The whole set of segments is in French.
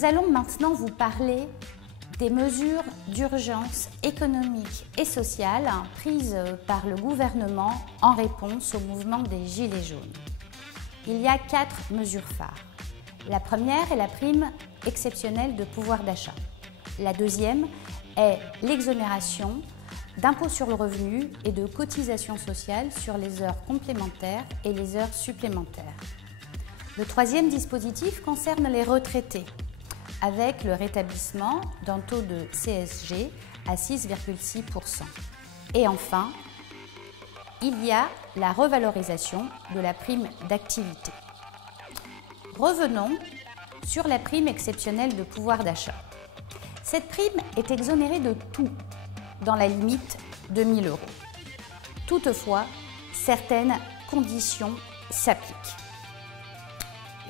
Nous allons maintenant vous parler des mesures d'urgence économique et sociale prises par le gouvernement en réponse au mouvement des Gilets jaunes. Il y a 4 mesures phares. La première est la prime exceptionnelle de pouvoir d'achat. La deuxième est l'exonération d'impôt sur le revenu et de cotisations sociales sur les heures complémentaires et les heures supplémentaires. Le troisième dispositif concerne les retraités, avec le rétablissement d'un taux de CSG à 6,6%. Et enfin, il y a la revalorisation de la prime d'activité. Revenons sur la prime exceptionnelle de pouvoir d'achat. Cette prime est exonérée de tout dans la limite de 1 000 €. Toutefois, certaines conditions s'appliquent.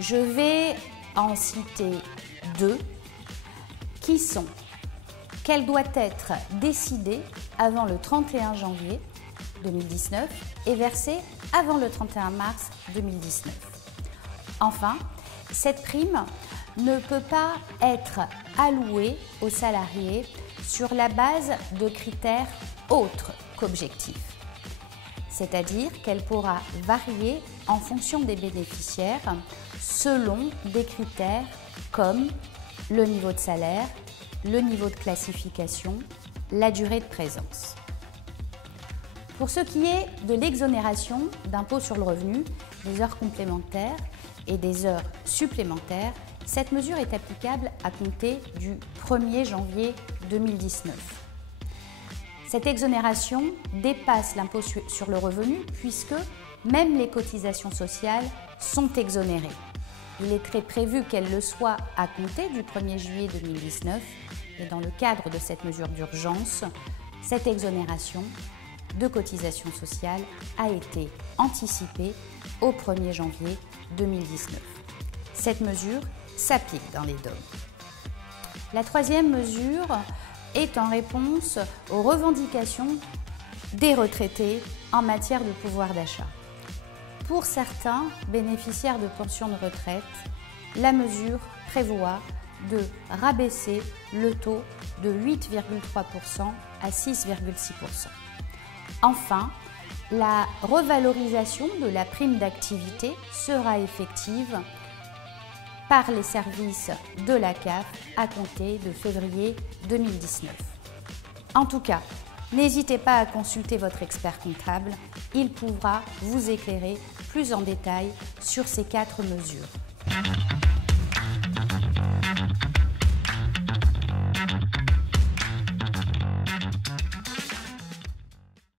Je vais en citer 2 qui sont qu'elle doit être décidée avant le 31 janvier 2019 et versée avant le 31 mars 2019. Enfin, cette prime ne peut pas être allouée aux salariés sur la base de critères autres qu'objectifs. C'est-à-dire qu'elle pourra varier en fonction des bénéficiaires selon des critères comme le niveau de salaire, le niveau de classification, la durée de présence. Pour ce qui est de l'exonération d'impôt sur le revenu, des heures complémentaires et des heures supplémentaires, cette mesure est applicable à compter du 1er janvier 2019. Cette exonération dépasse l'impôt sur le revenu puisque même les cotisations sociales sont exonérées. Il est très prévu qu'elle le soit à compter du 1er juillet 2019 et dans le cadre de cette mesure d'urgence, cette exonération de cotisations sociales a été anticipée au 1er janvier 2019. Cette mesure s'applique dans les DOM. La troisième mesure est en réponse aux revendications des retraités en matière de pouvoir d'achat. Pour certains bénéficiaires de pensions de retraite, la mesure prévoit de rabaisser le taux de 8,3% à 6,6%. Enfin, la revalorisation de la prime d'activité sera effective par les services de la CAF à compter de février 2019. En tout cas, n'hésitez pas à consulter votre expert comptable, il pourra vous éclairer plus en détail sur ces 4 mesures.